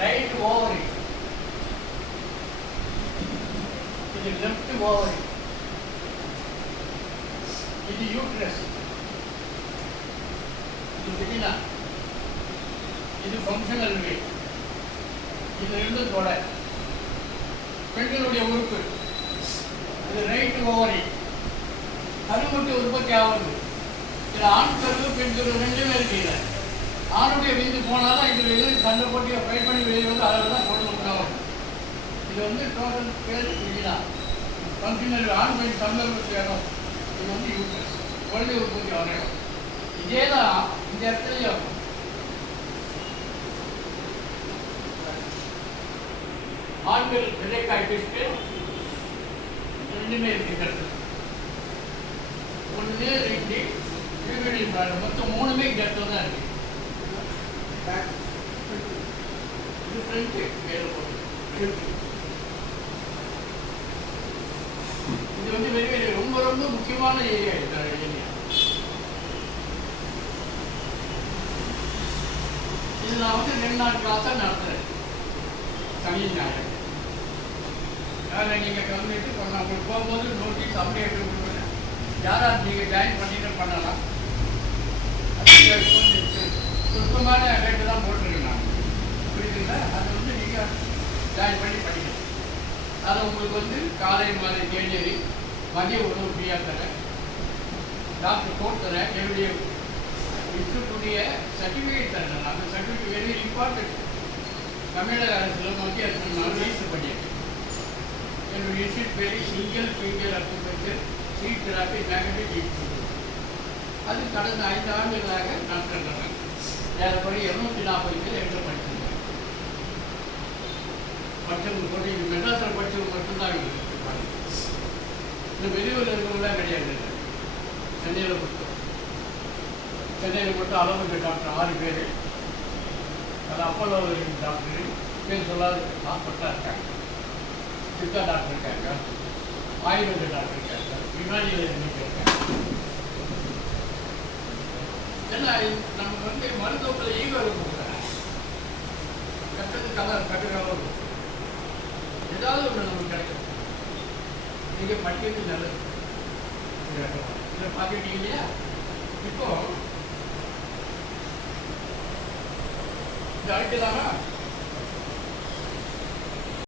right ovary இது left ovary இது uterus. இது vagina. இது functional way. இது ரெண்டு தொடர் பெண்களுடைய உறுப்பு. இது ரைட் ஓவரி கருமுட்டு உற்பத்தி ஆகுது இதில் ஆண் கருவு பெண் கருவு ரெண்டுமே இருக்கு போட்டியை வீழ்ந்து போனால் தான் இதில் இது சண்டை போட்டியை ஃபைட் பண்ணி வெளியே வந்து அளவு தான் கொண்டு விட்டாகும் இது வந்து டோட்டல் பேர் இதுதான் ஃபங்க்ஷனல் ஆண் பெண் சந்தர்ப்ப இடம் இது வந்து யூட்ரஸ் குழந்தை உற்பத்தி வரையும் இதே தான் இந்த இடத்துலையும் ஆண்கள் விதைக்காய் பிஸ்கு ரெண்டுமே இருக்கிறது ஒன்று ரெண்டு மொத்தம் மூணுமே இந்த இடத்துல தான் பேக் இது ஃப்ரண்ட்டு மேலே போகுது இது வந்து வெரி வெரி ரொம்ப ரொம்ப முக்கியமான ஏரியா இந்த ஏரியா இது நான் வந்து ரெண்டு நாள் கிளாஸாக நடத்துகிறேன் சனி ஞாயிறு அதில் நீங்கள் கலந்துட்டு பண்ண உங்களுக்கு போகும்போது நோட்டீஸ் அப்படியே கொடுக்குறேன் யாராவது நீங்கள் ஜாயின் பண்ணிட்டு பண்ணலாம் அது கொஞ்சம் சுத்தமான ரேட்டு தான் போட்டிருக்கேன் நான் புரியுதுங்களா? அது வந்து நீங்கள் ஜாயின் பண்ணி படிக்கணும். அது உங்களுக்கு வந்து காலை மாலை தேநீர் மதிய உணவு ஃப்ரீயாக தரேன். டாக்டர் கோட் தரேன். என்னுடைய இன்ஸ்டியூட்டுடைய சர்டிஃபிகேட் தரேன் அந்த சர்டிஃபிகேட் வெரி இம்பார்ட்டன்ட் தமிழக அரசில் மத்திய அரசு நான் ரிஜிஸ்டர் பண்ணியிருக்கேன். என்னுடைய இன்ஸ்டியூட் பேர் single finger acupuncture seed therapy magnetic institute அது கடந்த ஐந்து ஆண்டுகளாக நான் ஏறக்குறைய இருநூத்தி நாற்பது பேர் எங்கே படிச்சிருக்காங்க படிச்சவங்க கூட இது மெட்ராஸில் படித்தவங்க மட்டும்தான் இங்கே இந்த வெளியூரில் இருக்கிறவங்களாம் கிடையாது. சென்னையில் மட்டும். சென்னையில் மட்டும் அளவுக்கு டாக்டர் ஆறு பேர். அது அப்போலோ டாக்டர். பேர் சொல்லாத ஹாஸ்பிட்டலாக இருக்காங்க. சித்தா டாக்டர் இருக்காங்க. ஆயுர்வேத டாக்டர் இருக்காங்க. விமானியில் இருக்காங்க. ஏன்னா இது நமக்கு வந்து மருத்துவத்தில் ஈகோ இருக்கும் கட்டது கலர் கட்டுகளவு இருக்கும் ஏதாவது ஒன்று நமக்கு கிடைக்கும். நீங்கள் படிக்கிறது நல்லது. இதை பார்த்துக்கிட்டீங்க இல்லையா? இப்போ இது அழைக்கலாமா